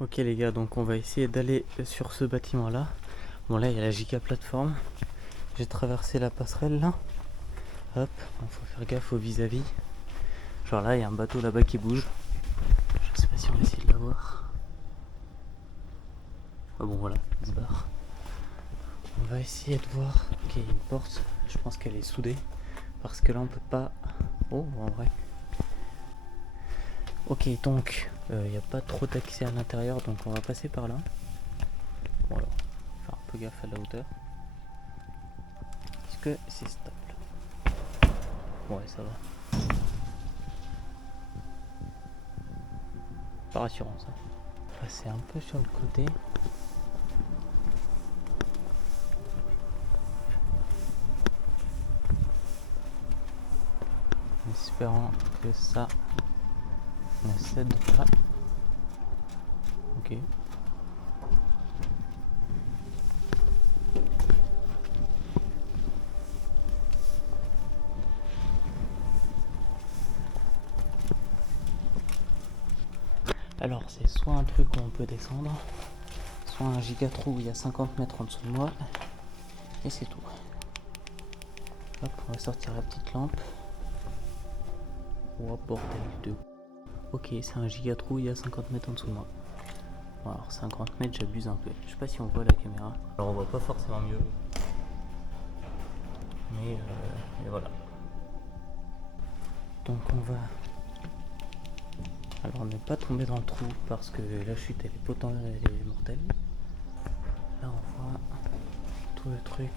Ok les gars, donc on va essayer d'aller sur ce bâtiment là. Bon là il y a la giga plateforme. J'ai traversé la passerelle là. Hop, il faut faire gaffe au vis-à-vis. Genre là il y a un bateau là-bas qui bouge. Je sais pas si on va essayer de l'avoir. Ah bon voilà, il se barre. On va essayer de voir. Ok, il y a une porte, je pense qu'elle est soudée. Parce que là on peut pas... Oh en vrai. Ok, donc il n'y a pas trop d'accès à l'intérieur, donc on va passer par là. Bon alors, faire un peu gaffe à la hauteur. Est-ce que c'est stable? Ouais, ça va. Pas rassurant ça. Passer un peu sur le côté. En espérant que ça ne cède pas. Ok. Alors c'est soit un truc où on peut descendre, soit un giga trou où il y a 50 mètres en dessous de moi. Et c'est tout. Hop, on va sortir la petite lampe. Oh bordel de... Ok, c'est un giga trou, il y a 50 mètres en dessous de moi. Bon, alors 50 mètres, j'abuse un peu. Je sais pas si on voit la caméra. Alors on voit pas forcément mieux. Mais voilà. Donc on va... Alors ne pas tomber dans le trou parce que la chute elle est potentielle, elle est mortelle. Là on voit tout le truc.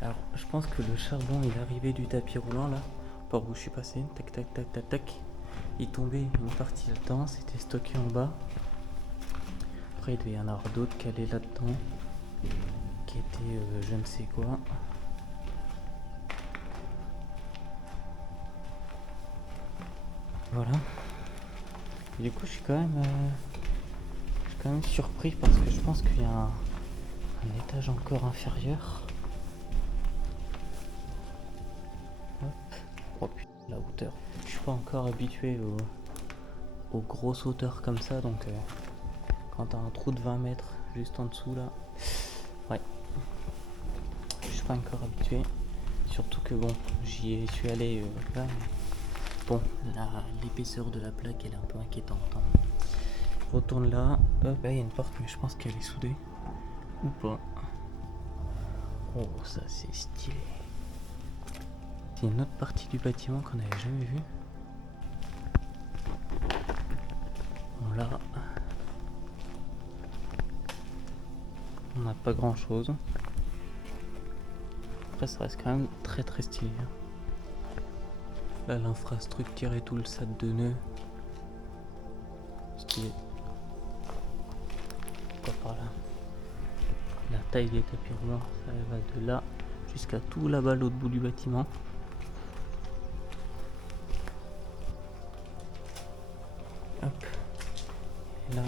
Alors je pense que le charbon il est arrivé du tapis roulant là, par où je suis passé, tac tac tac tac tac. Il tombait une partie là-dedans, c'était stocké en bas. Après il devait y en avoir d'autres calés là-dedans, qui étaient je ne sais quoi. Voilà. Et du coup je suis quand même surpris parce que je pense qu'il y a un étage encore inférieur. Hop. Oh putain, la hauteur. Je suis pas encore habitué aux grosses hauteurs comme ça, donc quand t'as un trou de 20 mètres juste en dessous là, ouais, je suis pas encore habitué. Surtout que bon, j'y suis allé là, mais bon, l'épaisseur de la plaque elle est un peu inquiétante. Hein. Retourne là, hop, là il y a une porte, mais je pense qu'elle est soudée ou pas. Oh, ça c'est stylé. C'est une autre partie du bâtiment qu'on n'avait jamais vue. Bon là, on n'a pas grand chose. Après ça reste quand même très très stylé. Là l'infrastructure et tout le SAT de nœuds. Stylé. Quoi par là? La taille des tapis roulants, ça va de là jusqu'à tout là-bas l'autre bout du bâtiment. Hop. Et là,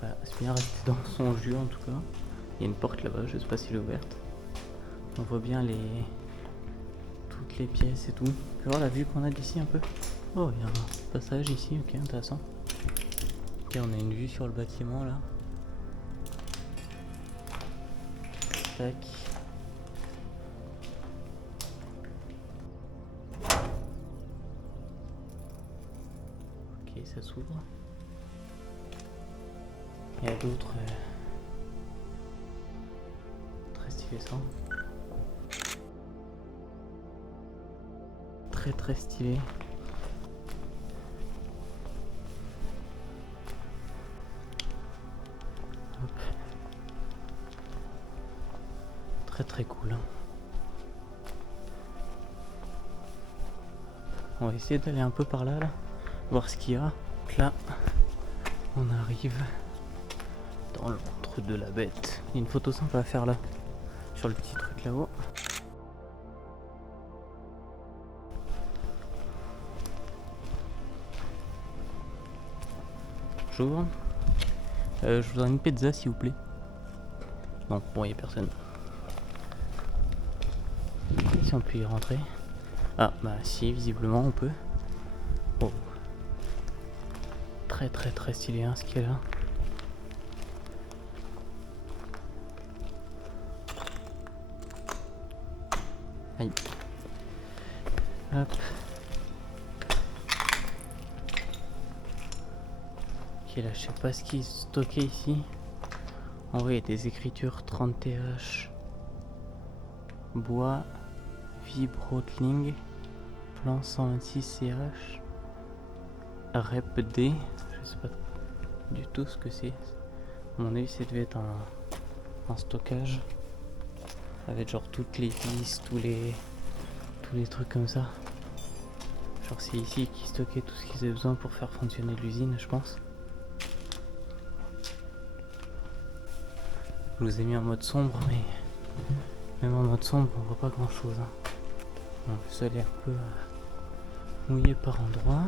voilà, c'est bien resté dans son jus en tout cas. Il y a une porte là-bas, je sais pas si elle est ouverte. On voit bien toutes les pièces et tout. Tu peux voir la vue qu'on a d'ici un peu? Oh, il y a un passage ici, ok, intéressant. Ok, on a une vue sur le bâtiment là. Tac. Ok, ça s'ouvre. Il y a d'autres... très stylé ça. Très très stylé. Hop. Très très cool. On va essayer d'aller un peu par là, voir ce qu'il y a. Donc là, on arrive dans l'antre de la bête. Il y a une photo sympa à faire là, sur le petit truc là-haut. Bonjour. Je voudrais une pizza s'il vous plaît. Non, bon, il n'y a personne. Si on peut y rentrer. Ah, bah si, visiblement on peut. Oh. très stylé hein, ce qu'il y a là. Aïe. Hop. Ok, là je sais pas ce qui est stocké ici. En vrai il y a des écritures 30 TH. Bois. Vibrotling. Plan 126 CH. Rep D. Je sais pas du tout ce que c'est. À mon avis ça devait être un stockage. Avec genre toutes les vis, tous les trucs comme ça. Genre c'est ici qu'ils stockaient tout ce qu'ils avaient besoin pour faire fonctionner l'usine je pense. Je vous ai mis en mode sombre mais même en mode sombre on voit pas grand chose hein. Bon, le sol est un peu mouillé par endroits.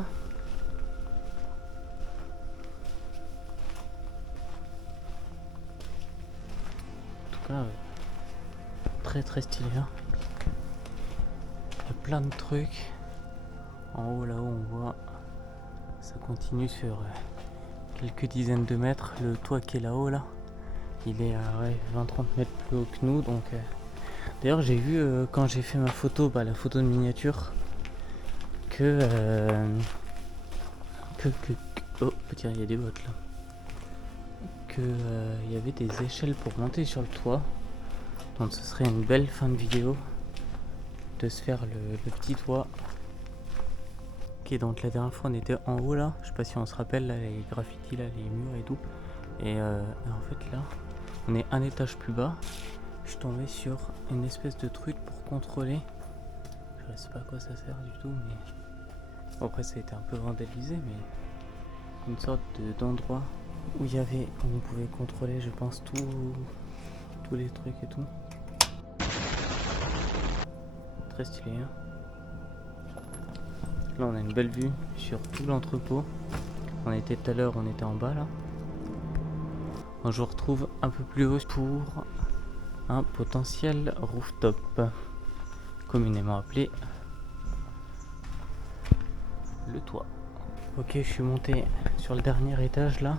En tout cas très stylé hein. Il y a plein de trucs. En haut là-haut on voit ça continue sur quelques dizaines de mètres. Le toit qui est là-haut là, il est à 20-30 mètres plus haut que nous donc d'ailleurs j'ai vu quand j'ai fait ma photo, la photo de miniature que oh tiens il y a des bottes là, que il y avait des échelles pour monter sur le toit, donc ce serait une belle fin de vidéo de se faire le petit toit. Ok donc la dernière fois on était en haut là, je sais pas si on se rappelle là, les graffitis là, les murs et tout, et en fait là on est un étage plus bas. Je suis tombé sur une espèce de truc pour contrôler, je sais pas à quoi ça sert du tout mais bon, après ça a été un peu vandalisé, mais une sorte d'endroit où il y avait, où on pouvait contrôler je pense tous les trucs et tout. Très stylé hein. Là on a une belle vue sur tout l'entrepôt. On était tout à l'heure, on était en bas là. On se retrouve un peu plus haut pour un potentiel rooftop, communément appelé le toit. Ok, je suis monté sur le dernier étage là.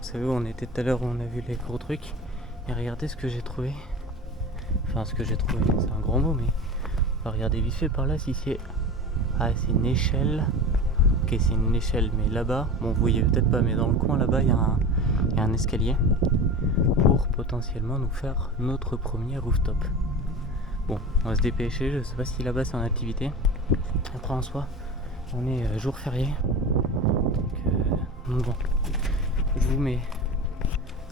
Vous savez où on était tout à l'heure, où on a vu les gros trucs. Et regardez ce que j'ai trouvé. Enfin ce que j'ai trouvé, c'est un grand mot mais on va regarder vite fait par là si c'est... Ah c'est une échelle. Ok c'est une échelle mais là-bas, bon vous voyez peut-être pas mais dans le coin là-bas il y a un escalier pour potentiellement nous faire notre premier rooftop. Bon on va se dépêcher, je sais pas si là-bas c'est en activité. Après en soi on est jour férié. Donc bon, je vous mets...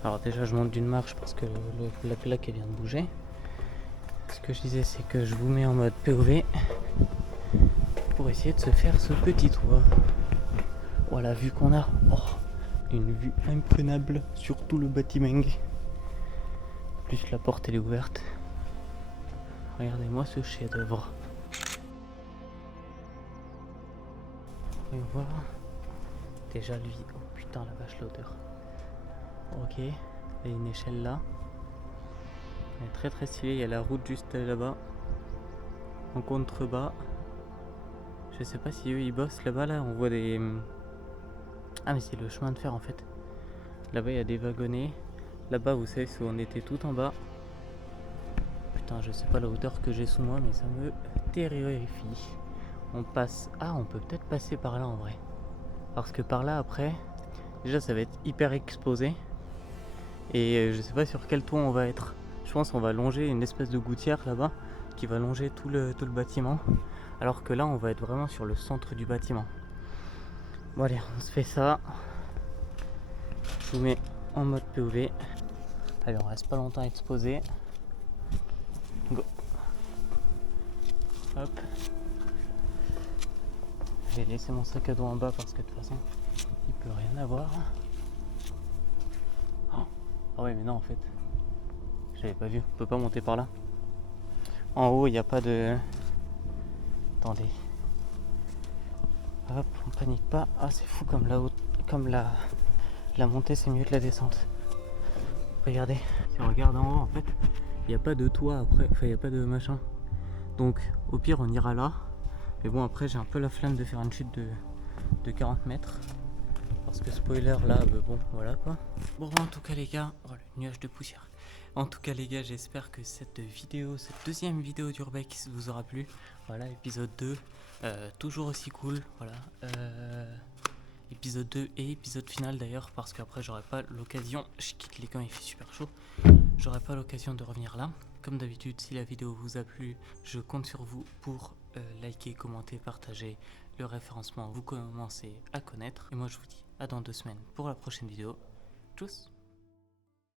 Alors déjà je monte d'une marche parce que la plaque elle vient de bouger. Ce que je disais c'est que je vous mets en mode POV pour essayer de se faire ce petit toit. Voilà, vu qu'on a une vue imprenable sur tout le bâtiment. Plus la porte elle est ouverte. Regardez-moi ce chef-d'œuvre. Et voilà. Déjà lui, oh putain la vache l'odeur. Ok, il y a une échelle là. Elle est très stylée, il y a la route juste là-bas. En contrebas. Je sais pas si eux ils bossent là-bas là, on voit des... Ah mais c'est le chemin de fer en fait. Là-bas il y a des wagonnets. Là-bas vous savez c'est où on était tout en bas. Putain je sais pas la hauteur que j'ai sous moi mais ça me terrifie. On passe... Ah on peut peut-être passer par là en vrai. Parce que par là après, déjà ça va être hyper exposé. Et je sais pas sur quel toit on va être. Je pense qu'on va longer une espèce de gouttière là-bas qui va longer tout le bâtiment. Alors que là on va être vraiment sur le centre du bâtiment. Bon allez on se fait ça. Je vous mets en mode POV. Allez on reste pas longtemps exposé. Go. Hop. J'ai laissé mon sac à dos en bas parce que de toute façon il peut rien avoir. Ah ouais mais non en fait. J'avais pas vu, on peut pas monter par là. En haut il n'y a pas de... Attendez. Hop, on panique pas. Ah c'est fou comme la montée c'est mieux que la descente. Regardez. Si on regarde en haut en fait, il n'y a pas de toit après, enfin il n'y a pas de machin. Donc au pire on ira là. Mais bon après j'ai un peu la flemme de faire une chute de 40 mètres. Parce que spoiler là, bon, voilà quoi. Bon, en tout cas les gars, oh le nuage de poussière. En tout cas les gars, j'espère que cette vidéo, cette deuxième vidéo d'Urbex vous aura plu. Voilà, épisode 2, toujours aussi cool, voilà. Épisode 2 et épisode final d'ailleurs, parce qu'après j'aurai pas l'occasion, je quitte les camps, il fait super chaud. J'aurai pas l'occasion de revenir là. Comme d'habitude, si la vidéo vous a plu, je compte sur vous pour liker, commenter, partager. Le référencement, vous commencez à connaître. Et moi je vous dis à dans 2 semaines pour la prochaine vidéo. Tchuss!